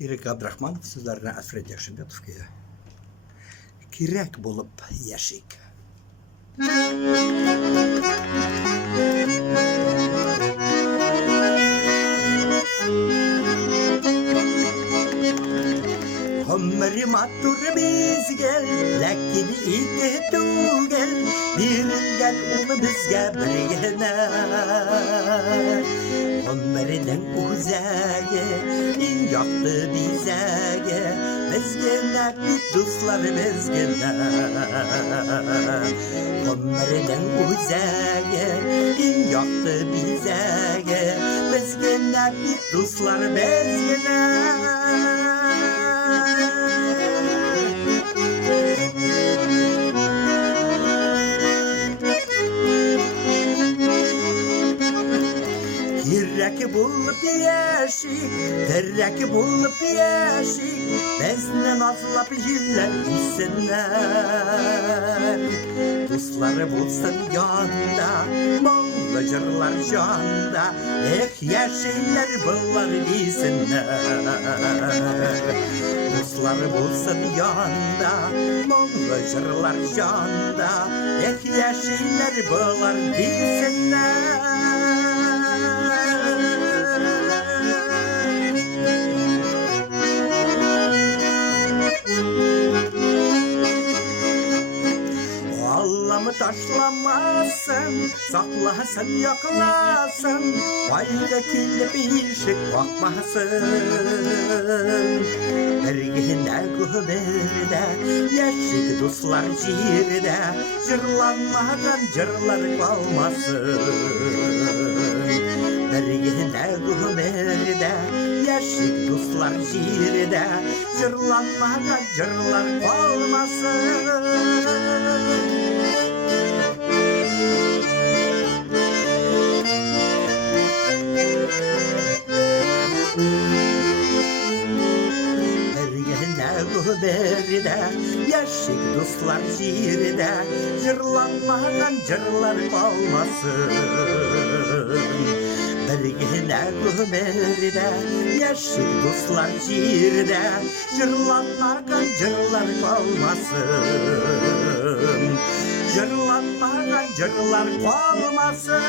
Erik Abdrahman sizlerine Alfred Yakşımbetov kirek bulup yaşayık. Ömrü matur bizge, lakin iki tugel, birilgen ulu bizge birgene. Ömrüden uzege, yaktı bizege, bizgene bir dostlar bizgene. Ömrüden uzege, yaktı bizege, bizgene bir dostlar bizgene. Kirek bulup yaşayık, terek bulup yaşayık, bizden azlap jiller gitsinler. Dostları bulsun yanda, mollacırlar janda, yaşaylar bunlar gitsinler. Dostları bulsun yanda, mollacırlar janda, yaşaylar bunlar gitsinler. Allah'ımı taşlamasın, saklasın yaklasın, fayda kilip işik bakmasın. Birgine güberde, yaşık dostlar cirde, cırlanmadan cırlar kalmasın. Birgine güberde, yaşık dostlar cirde, cırlanmadan cırlar kalmasın. Güberde, yaşık dostlar cirde, cırlanmadan cırlar kalmasın. Birgine güberde, yaşık dostlar cirde, cırlanmadan cırlar kalmasın. Cırlanmadan cırlar kalmasın.